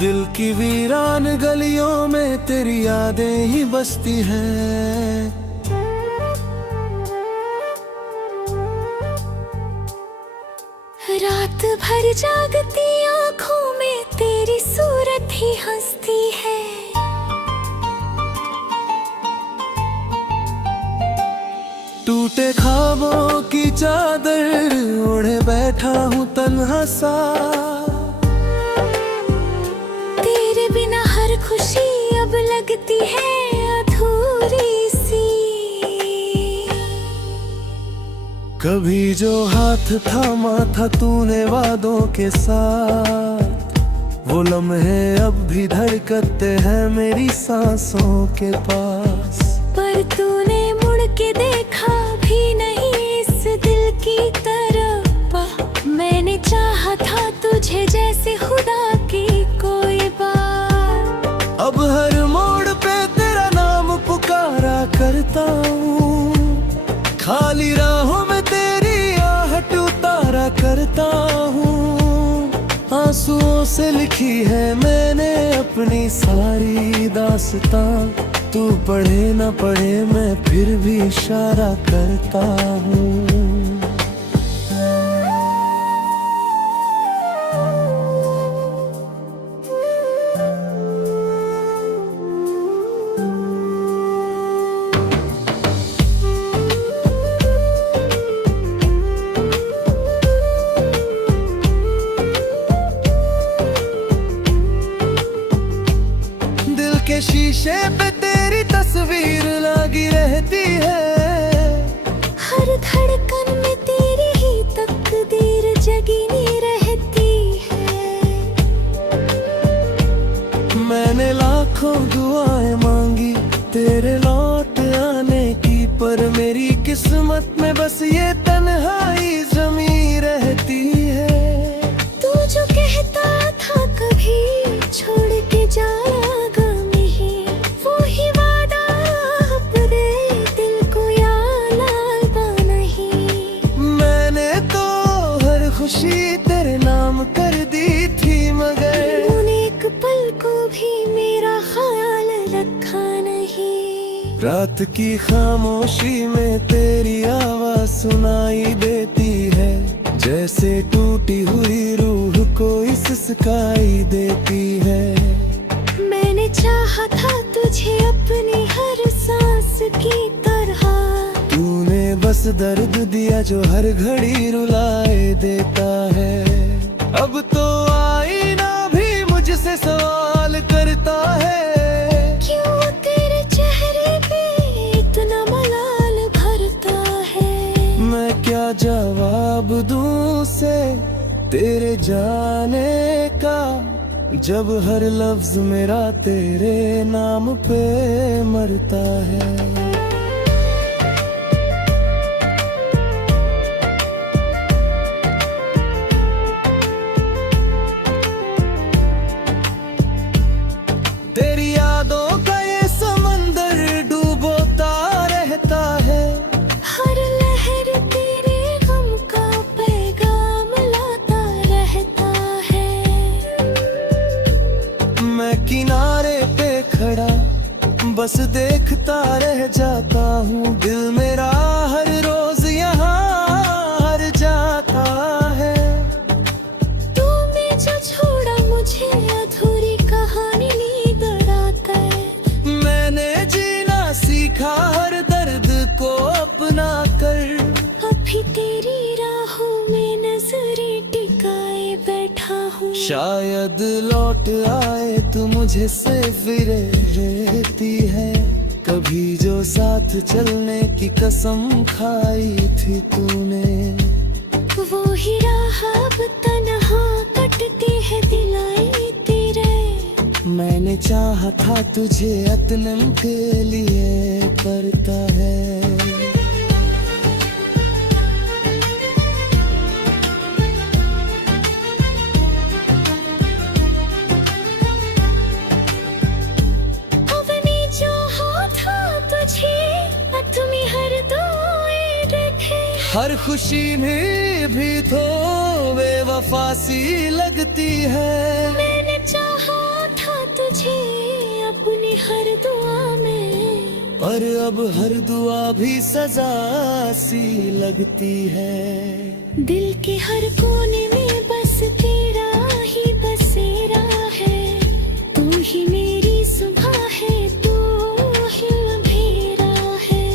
दिल की वीरान गलियों में तेरी यादें ही बसती हैं। रात भर जागती आँखों में तेरी सूरत ही हंसती है। टूटे ख्वाबों की चादर ओढ़े बैठा हूँ तन्हा सा। तेरे बिना हर खुशी अब लगती है अधूरी सी। कभी जो हाथ थामा था तूने वादों के साथ, वो लम्हे अब भी धड़कते हैं मेरी सांसों के पास। पर तूने मुड़ के देखा भी नहीं इस दिल की तरफ। मैंने चाहा था तुझे जैसे खुदा की कोई बात। अब हर मोड़ पे तेरा नाम पुकारा करता हूँ, खाली राहों में तेरी आहट उतारा करता हूँ। आंसुओं से लिखी है मैंने अपनी सारी दास्तां, तू पढ़े न पढ़े मैं फिर भी इशारा करता हूँ। के शीशे पे तेरी तस्वीर लगी रहती है। हर धड़कन में तेरी ही तकदीर जगी रहती है। मैंने लाखों दुआएं मांगी तेरे लौट आने की, पर मेरी किस्मत में बस ये तन्हाई जमी रहती है। तू जो कहता था कभी छोड़ के जाएगा खुशी तेरे नाम कर दी थी, मगर तूने एक पल को भी मेरा ख्याल रखा नहीं। रात की खामोशी में तेरी आवाज सुनाई देती है, जैसे टूटी हुई रूह कोई सिसकाई देती है। मैंने चाहा था तुझे अपनी हर सांस की तरह, तूने बस दर्द दिया जो हर घड़ी रुलाए देता है। अब तो आईना भी मुझसे सवाल करता है, क्यों तेरे चेहरे पे इतना मलाल भरता है। मैं क्या जवाब दूं उसे तेरे जाने का, जब हर लफ्ज मेरा तेरे नाम पे मरता है। तेरी यादों का ये समंदर डूबोता रहता है। हर लहर तेरे गम का पैगाम लाता रहता है। मैं किनारे पे खड़ा बस देखता रह जाता हूँ, दिल मेरा हर रोज यहाँ हार जाता है। तूने जो छोड़ा मुझे अधूरी कहानी सीखा हर दर्द को अपना कर। अभी तेरी राहों में नजरें टिकाए बैठा हूँ। शायद लौट आए तू मुझे से फिरे रहती है। कभी जो साथ चलने की कसम खाई थी तूने, वो ही राह अब तन्हा कटती है दिलाई तेरे। मैंने चाहा था तुझे अतनम के लिए करता है। अपनी चाहा था तुझे तुम्हें हर दुआएं देखे। हर खुशी में भी तो बेवफा सी लगती है। मैंने चाहा अपनी हर दुआ में। पर अब हर दुआ भी सजा सी लगती है। दिल के हर कोने में बस तेरा ही बसेरा है। तू ही मेरी सुबह है, तू ही अंधेरा है।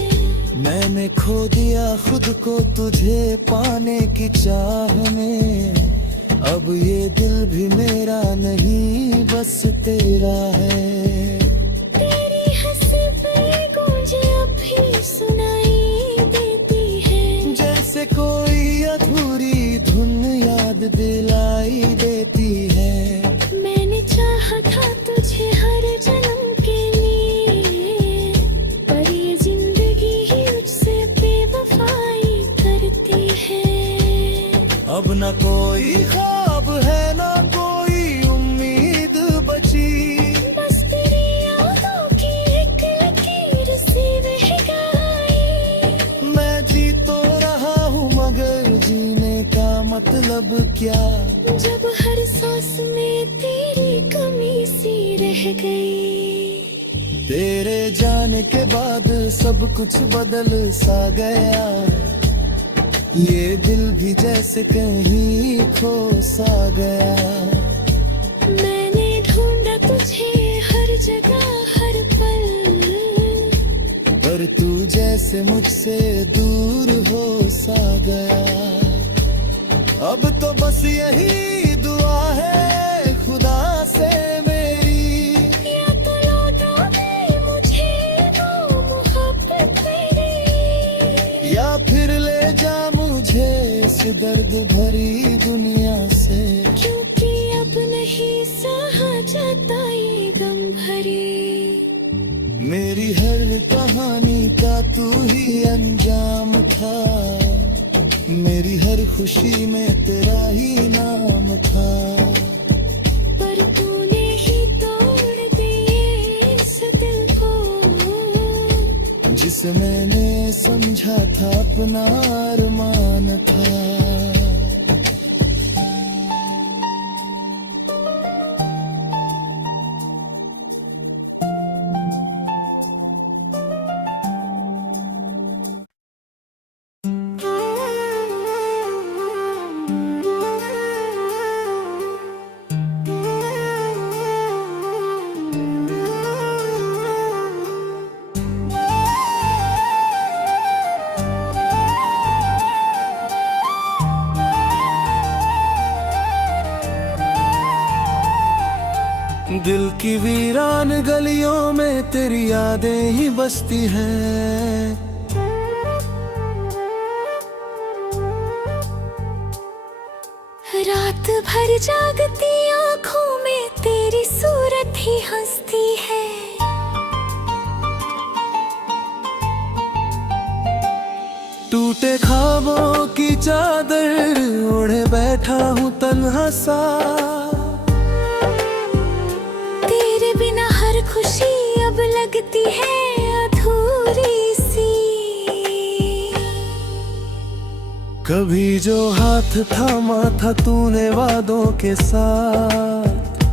मैंने खो दिया खुद को तुझे पाने की चाह में। अब ये दिल भी मेरा नहीं बस तेरा है। तेरी हंसी पे गूंजे अब भी सुनाई देती है। जैसे कोई अधूरी धुन याद दिलाई देती है। मैंने चाहा था तुझे हर जन्म के लिए, पर ये जिंदगी ही मुझसे बेवफाई करती है। अब न कोई ख्वाब है न कोई उम्मीद बची। बस तेरी यादों की एक लकीर सी रह गई। मैं जी तो रहा हूँ मगर जीने का मतलब क्या। जब हर सांस में तेरी कमी सी रह गई। तेरे जाने के बाद सब कुछ बदल सा गया। ये दिल भी जैसे कहीं खो सा गया। मैंने ढूंढा तुझे हर जगह हर पल, पर तू जैसे मुझसे दूर हो सा गया। अब तो बस यही दुआ है खुदा से मेरी। या तो लौटा दे मुझे वो मोहब्बत मेरी, या फिर ले जा मुझे इस दर्द भरी दुनिया से। क्योंकि अब नहीं सहा जाता ये गम भरी। मेरी हर कहानी का तू ही अंजाम था। मेरी हर खुशी में तेरा ही नाम था। पर तूने ही तोड़ दिए इस दिल को, जिसे मैंने समझा था अपना अरमान था। दिल की वीरान गलियों में तेरी यादें ही बसती हैं। रात भर जागती आँखों में तेरी सूरत ही हंसती है। टूटे ख्वाबों की चादर ओढ़े बैठा हूँ तन्हा सा। तेरे बिना हर खुशी अब लगती है अधूरी सी। कभी जो हाथ थामा था तूने वादों के साथ,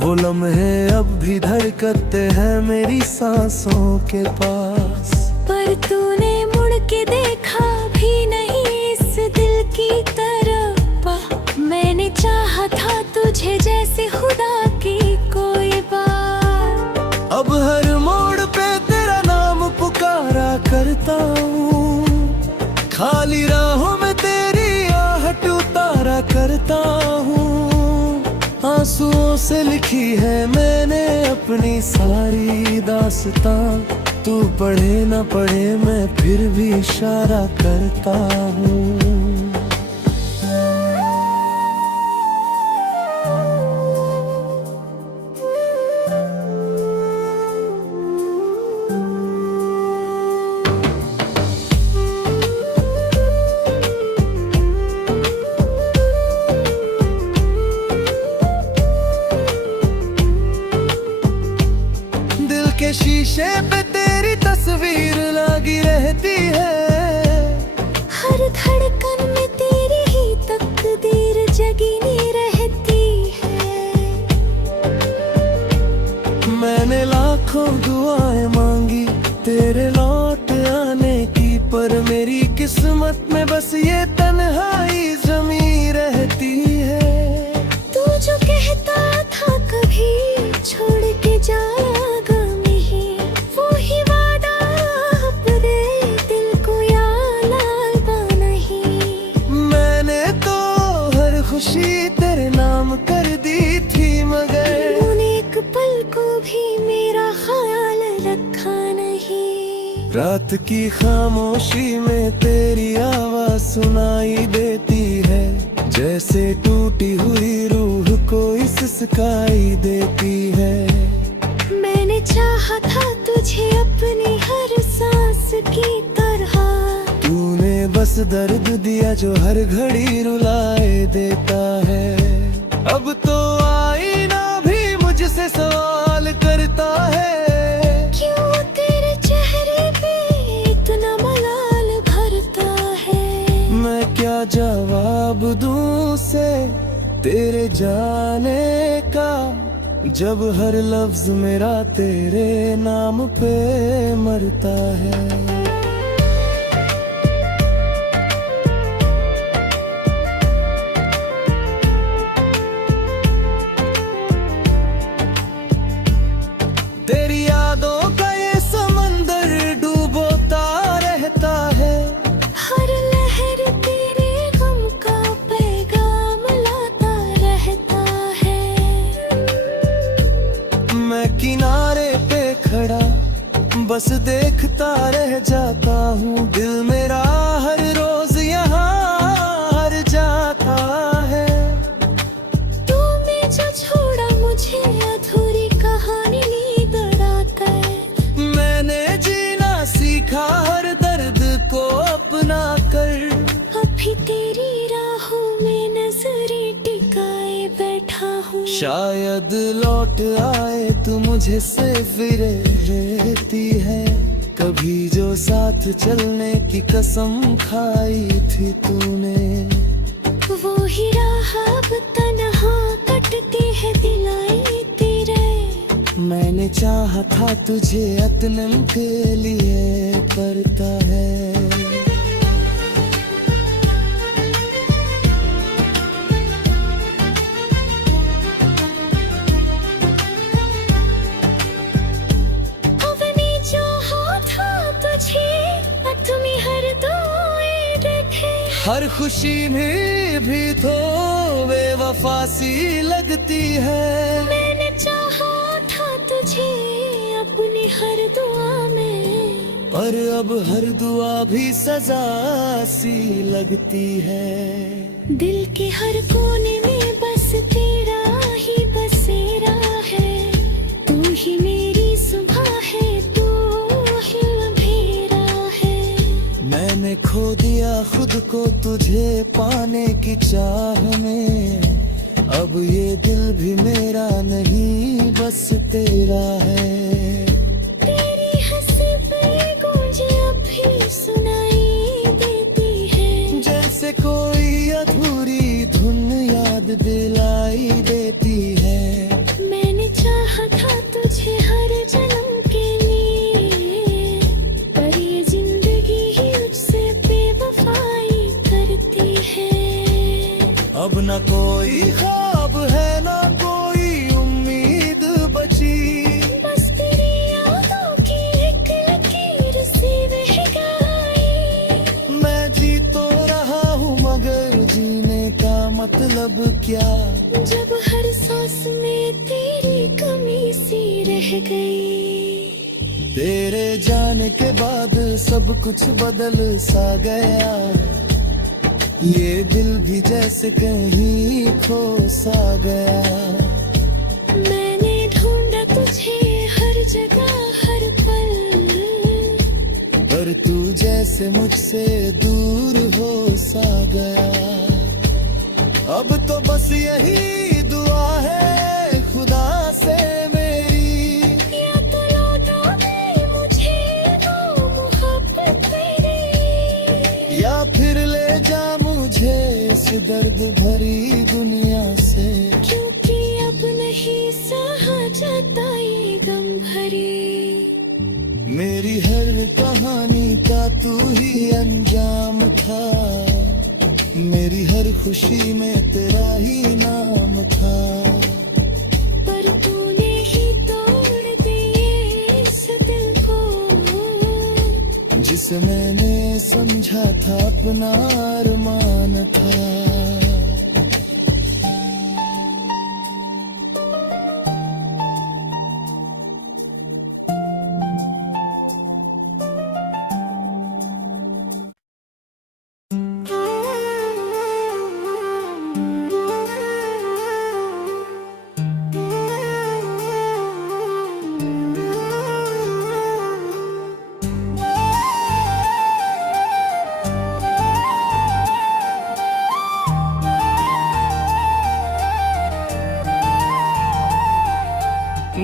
वो लम्हे अब भी धड़कते हैं मेरी सांसों के पास। पर तूने मुड़ के देखा भी नहीं इस दिल की तरफ। मैंने चाहा था तुझे जैसे खुदा की कोई बात। अब हर मोड़ पे तेरा नाम पुकारा करता हूँ। खाली राहों में तेरी आहट उतारा करता हूँ। आंसुओं से लिखी है मैंने अपनी सारी दास्तां। तू पढ़े न पढ़े मैं फिर भी इशारा करता हूँ। के शीशे पे तेरी तस्वीर लगी रहती है। हर धड़कन में तेरी ही तकदीर जगी रहती है। मैंने लाखों लाखों दुआएं मांगी तेरे लौट आने की, पर मेरी किस्मत में बस ये तन्हाई जमी रहती है। तू जो कहता था कभी छोड़ के जाएगा नहीं, वो ही वादा अपने दिल को याद आता नहीं। मैंने तो हर खुशी तेरे नाम कर दी थी, मगर तूने एक पल को भी मेरा ख्याल रखा नहीं। रात की खामोशी में तेरी आवाज सुनाई देती है, जैसे टूटी हुई रूह कोई सिसकाई देती है। मैंने चाहा था तुझे अपनी हर सांस की तरह, तूने बस दर्द दिया जो हर घड़ी रुलाए देता है। अब तो आईना भी मुझसे सवाल करता है, क्यों तेरे चेहरे पे इतना मलाल भरता है। मैं क्या जवाब दूं उसे तेरे जाने का, जब हर लफ्ज मेरा तेरे नाम पे मरता है। तेरी यादों का ये समंदर डूबोता रहता है, हर लहर तेरे गम का पैगाम लाता रहता है। मैं किनारे पे खड़ा बस देखता रह जाता हूँ, दिल मेरा हर रोज यहाँ हार जाता है। तूने जो छोड़ा मुझे अधूरी कहानी नींद आकर, मैंने जीना सीखा हर दर्द को अपना कर। अभी तेरी राहों में नजरें टिकाए बैठा हूँ। शायद लौट आए तू मुझे से फिरे रहती है, कभी जो साथ चलने की कसम खाई थी तूने। वो ही राह अब तन्हा कटती है दिलाई तेरे। मैंने चाहा था तुझे अतनम के लिए करता है। अवनी चाहा था तुझे तुम्हें हर दुआएं देखे, हर खुशी में भी तो बेवफा सी लगती है। मैंने चाहा था तुझे अपनी हर दुआ में, पर अब हर दुआ भी सजा सी लगती है। दिल के हर कोने में बस तेरा ही बसेरा है। तू ही मेरी सुबह है, तू ही अंधेरा है। मैंने खो दिया खुद को तुझे पाने की चाह में, अब ये दिल भी मेरा नहीं बस तेरा है। तेरी हंसी पे गूंज अब भी सुनाई देती है, जैसे कोई अधूरी धुन याद दिलाई देती है। मैंने चाहा था तुझे हर जन्म के लिए, पर ये जिंदगी ही मुझसे बेवफाई करती है। अब न कोई ख्वाब है न कोई उम्मीद बची, बस तेरी यादों की एक लकीर सी रह गई। मैं जी तो रहा हूँ मगर जीने का मतलब क्या, जब हर सांस में तेरी कमी सी रह गई। तेरे जाने के बाद सब कुछ बदल सा गया, ये दिल भी जैसे कहीं खो सा गया। मैंने ढूंढा तुझे हर जगह हर पल, पर तू जैसे मुझसे दूर हो सा गया। अब तो बस यही दुआ है खुदा से मेरी, या तो लौटा दे मुझे वो मोहब्बत मेरी, या फिर ले जा मुझे इस दर्द भरी दुनिया से। क्योंकि अब नहीं सहा जाता ये गम भरी। कहानी का तू ही अंजाम था। मेरी हर खुशी में तेरा ही नाम था। पर तूने ही तोड़ दिए इस दिल को, जिसे मैंने समझा था अपना अरमान था।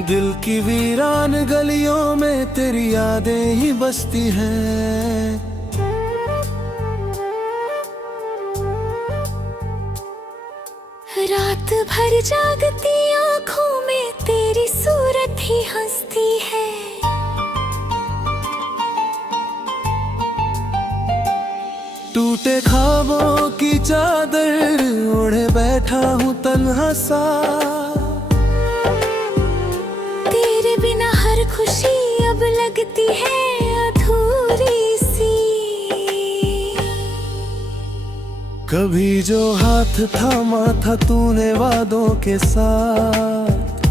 दिल की वीरान गलियों में तेरी यादें ही बसती हैं। रात भर जागती आँखों में तेरी सूरत ही हंसती है। टूटे ख्वाबों की चादर ओढ़े बैठा हूँ तन्हा सा। तेरे बिना हर खुशी अब लगती है अधूरी सी। कभी जो हाथ थामा था तूने वादों के साथ,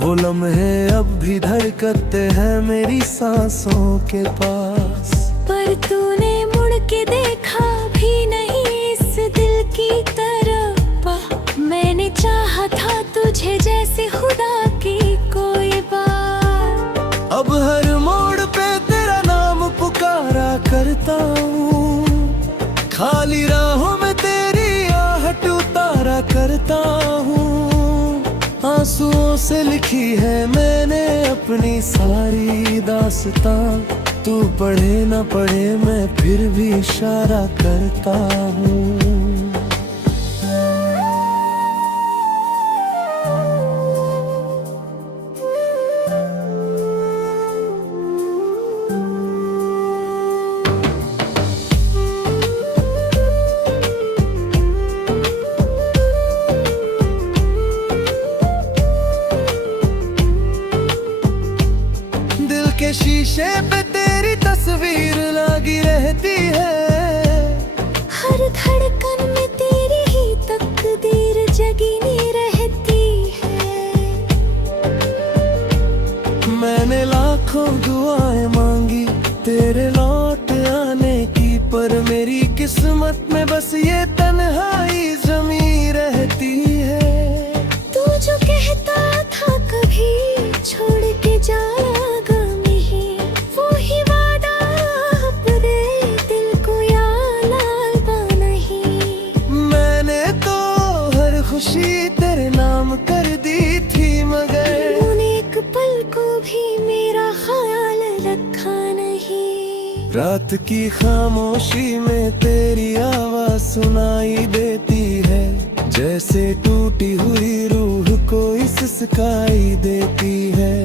वो लम्हे अब भी धड़कते हैं मेरी सांसों के पास। पर तूने मुड़ के देखा भी नहीं इस दिल की तरफ। मैंने चाहा था तुझे जैसे खुदा की कोई बात। अब हर मोड़ पे तेरा नाम पुकारा करता हूँ। खाली राहों में तेरी आहट उतारा करता हूँ। आंसुओं से लिखी है मैंने अपनी सारी दास्तां। तू पढ़े न पढ़े मैं फिर भी इशारा करता हूँ। के शीशे पे तेरी तस्वीर लगी रहती है। हर धड़कन में तेरी ही तकदीर जगी रहती है। मैंने लाखों दुआएं मांगी तेरे लौट आने की, पर मेरी किस्मत में बस ये तन्हाई जमी रहती है। तू जो कहता था कभी छोड़ के जाएगा खुशी तेरे नाम कर दी थी, मगर तूने एक पल को भी मेरा ख्याल रखा नहीं। रात की खामोशी में तेरी आवाज सुनाई देती है, जैसे टूटी हुई रूह कोई सिसकाई देती है।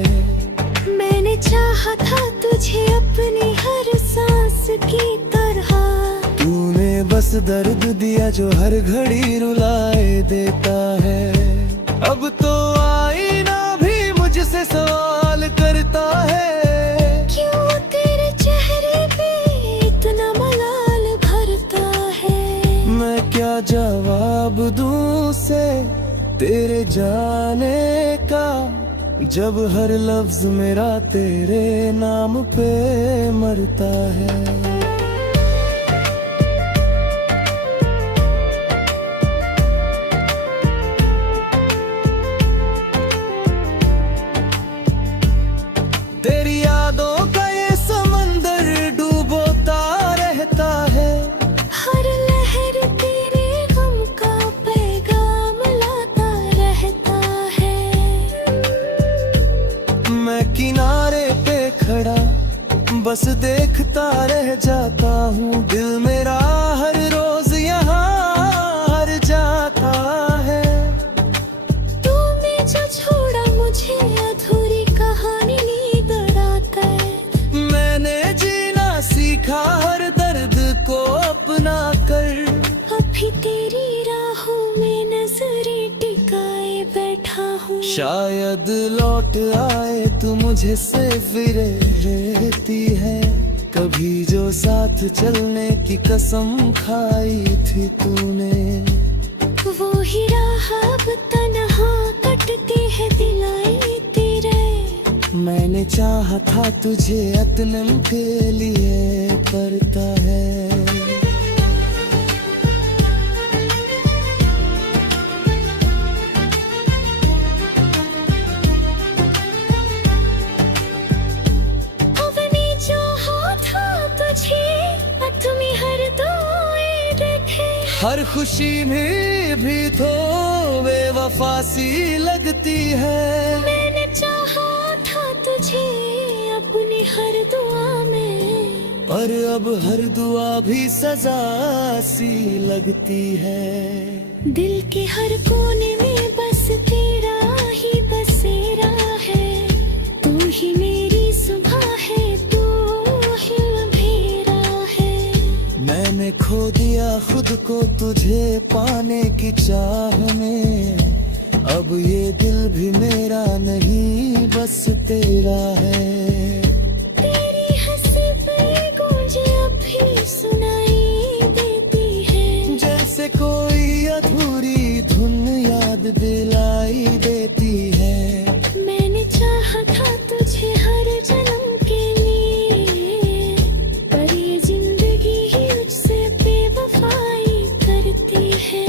मैंने चाहा था तुझे अपनी हर सांस की तरह। तूने बस दर्द दिया जो हर घड़ी रुलाए देता है। अब तो आईना भी मुझसे सवाल करता है, क्यों तेरे चेहरे पे इतना मलाल भरता है। मैं क्या जवाब दूं उसे तेरे जाने का, जब हर लफ्ज मेरा तेरे नाम पे मरता है। तेरी यादों का ये समंदर डूबोता रहता है। हर लहर तेरे गम का पैगाम लाता रहता है। मैं किनारे पे खड़ा बस देखता रह जाता हूँ। दिल मेरा हर रोज यहाँ हार जाता है। तूने जो छोड़ा मुझे अधूरी कहानी नींद आता है। मैंने जीना शायद लौट आए तू मुझे से फिर रहती है। कभी जो साथ चलने की कसम खाई थी तूने, वो ही राह अब तन्हा कटती है दिलाई तेरे। मैंने चाहा था तुझे अतनम के लिए पड़ता है। अवनी चाहा था तुझे अतमी हर दुआएं देखे। हर खुशी में भी तो बेवफा सी लगती है। मैंने चाहा था तुझे अपनी हर दुआ में, पर अब हर दुआ भी सजा सी लगती है। दिल के हर कोने में बस तेरा ही बसेरा है। तू ही मेरी सुबह है, तू ही अंधेरा है। मैंने खो दिया खुद को तुझे पाने की चाह में। अब ये दिल भी मेरा नहीं बस तेरा है। तेरी हंसी पे गूंज अब भी सुनाई देती है। जैसे कोई अधूरी धुन याद दिलाई देती है। मैंने चाहा था तुझे हर जन्म के लिए, पर ये जिंदगी ही मुझसे बेवफाई करती है।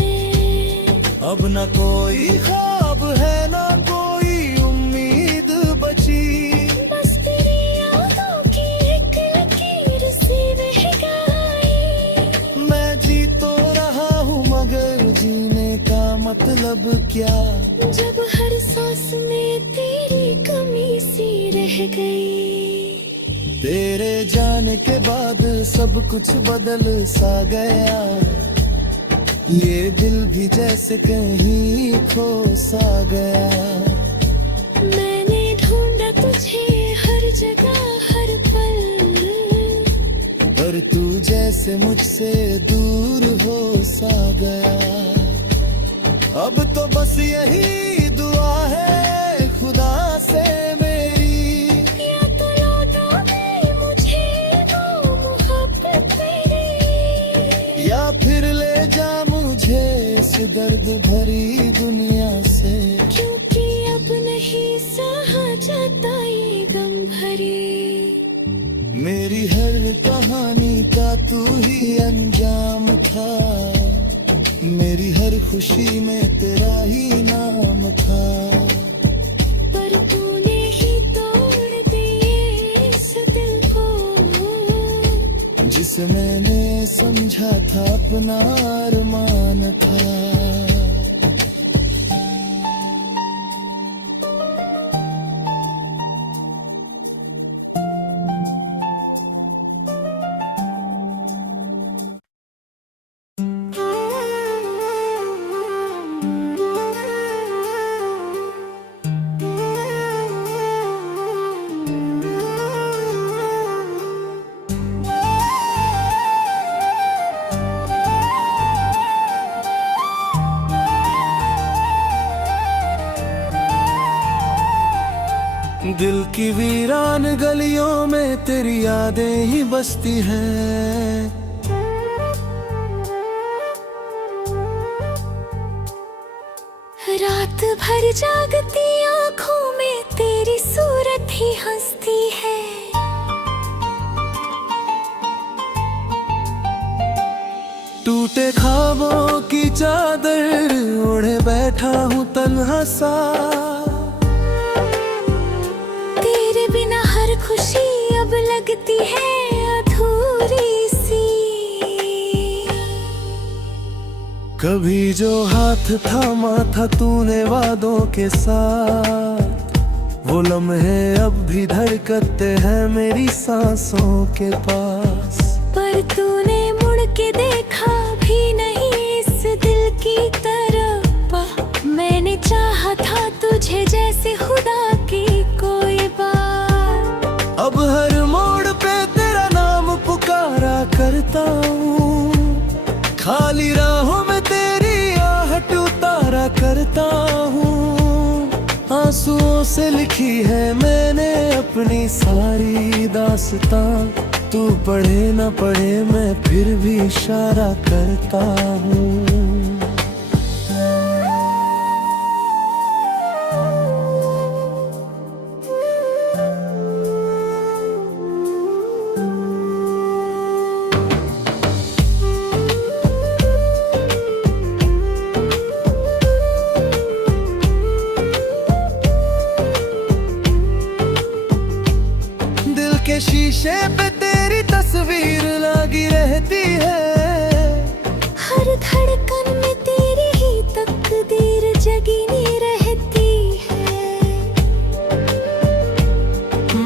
अब न कोई ख्वाब है न कोई उम्मीद बची। बस तेरी यादों की एक लकीर सी रह गई। मैं जी तो रहा हूँ मगर जीने का मतलब क्या। जब हर सांस में तेरी कमी सी रह गई। तेरे जाने के बाद सब कुछ बदल सा गया। ये दिल भी जैसे कहीं खो सा गया। मैंने ढूंढा तुझे हर जगह हर पल, पर तू जैसे मुझसे दूर हो सा गया। अब तो बस यही दुआ है खुदा से मेरी, या तो लौटा दे मुझे वो मोहब्बत तेरी, या फिर ले जा मुझे इस दर्द भरी दुनिया से। क्योंकि अब नहीं सहा जाता ये गम भरी। मेरी हर कहानी का तू ही अंजाम था। मेरी हर खुशी में तेरा ही नाम था। पर तूने ही तोड़ दिए इस दिल को, जिसे मैंने समझा था अपना अरमान था। दिल की वीरान गलियों में तेरी यादें ही बसती हैं। रात भर जागती आँखों में तेरी सूरत ही हंसती है। टूटे ख्वाबों की चादर ओढ़े बैठा हूँ तन्हा सा। तेरे बिना हर खुशी अब लगती है अधूरी सी। कभी जो हाथ थामा था तूने वादों के साथ, वो लम्हे अब भी धड़कते हैं मेरी सांसों के पास। पर तूने मुड़ के देखा भी नहीं इस दिल की तरफ। मैंने चाहा था तुझे जैसे खुदा की कोई बात। अब हर मोड़ पे तेरा नाम पुकारा करता हूँ। खाली राहों में तेरी आहट उतारा करता हूँ। आंसुओं से लिखी है मैंने अपनी सारी दास्तां। तू पढ़े न पढ़े मैं फिर भी इशारा करता हूँ। के शीशे पे तेरी तस्वीर लगी रहती है। हर धड़कन में तेरी ही तकदीर जगी नहीं रहती है।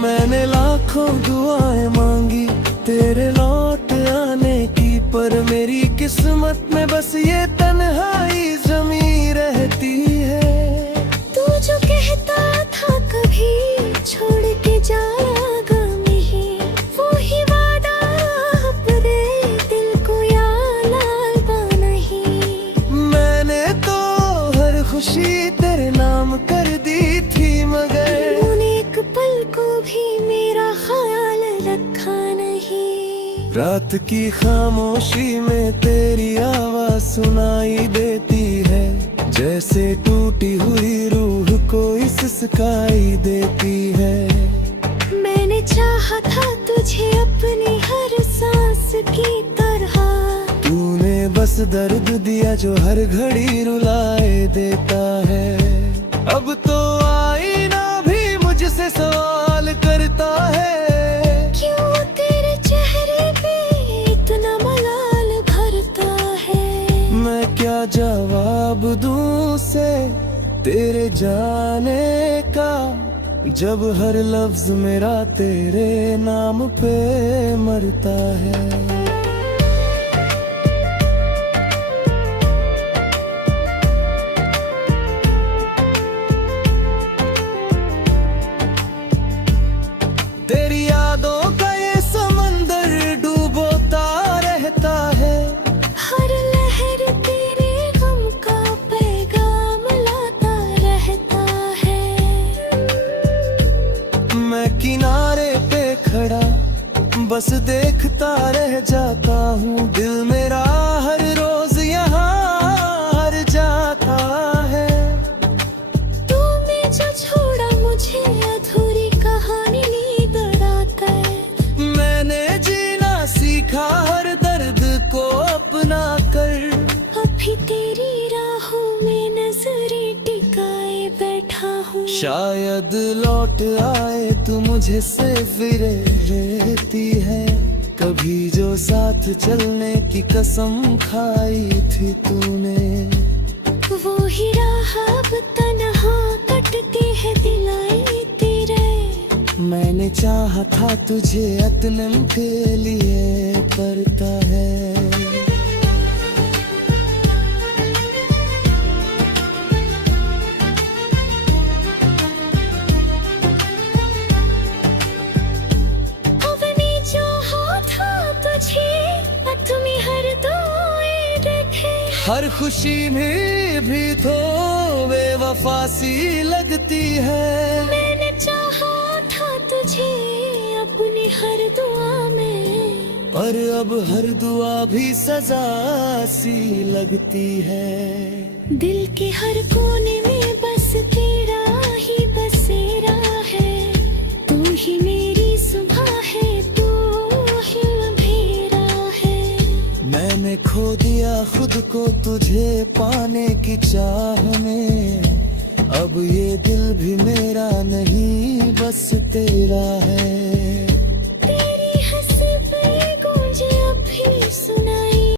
मैंने लाखों दुआएं मांगी तेरे लौट आने की, पर मेरी किस्मत में बस ये तन्हाई जमी रहती है। तू जो कहता था कभी छोड़ के जाएगा खुशी तेरे नाम कर दी थी, मगर तूने एक पल को भी मेरा ख्याल रखा नहीं। रात की खामोशी में तेरी आवाज सुनाई देती है, जैसे टूटी हुई रूह कोई सिसकाई देती है। मैंने चाहा था तुझे अपनी हर सांस की तरह, तूने बस दर्द दिया जो हर घड़ी रुलाए देता है। अब तो आईना भी मुझसे सवाल करता है, क्यों तेरे चेहरे पे इतना मलाल भरता है। मैं क्या जवाब दूं उसे तेरे जाने का, जब हर लफ्ज मेरा तेरे नाम पे मरता है। तेरी यादों का ये समंदर डूबोता रहता है। हर लहर तेरे गम का पैगाम लाता रहता है। मैं किनारे पे खड़ा बस देखता रह जाता हूँ, दिल मेरा हर रोज यहाँ हार जाता है। तूने जो छोड़ा मुझे अधूरी कहानी सीखा हर दर्द को अपना कर। अभी तेरी राहों में नजरें टिकाए बैठा हूँ। शायद लौट आए तू मुझे से फिरे रहती है, कभी जो साथ चलने की कसम खाई थी तूने। वो ही राह अब तन्हा कटती है दिलाई तेरे। मैंने चाहा था तुझे अतनम के लिए करता है। अपनी जो हो था तुझे तुम्हें हर दुआएं देखे। हर खुशी में भी तो बेवफा सी लगती है। मैंने चाहा तुझे अपनी हर दुआ में, पर अब हर दुआ भी सजा सी लगती है। दिल के हर कोने में बस तेरा ही बसेरा है। तू ही मेरी सुबह है, तू ही अंधेरा है। मैंने खो दिया खुद को तुझे पाने की चाह में, अब ये दिल भी मेरा नहीं बस तेरा है।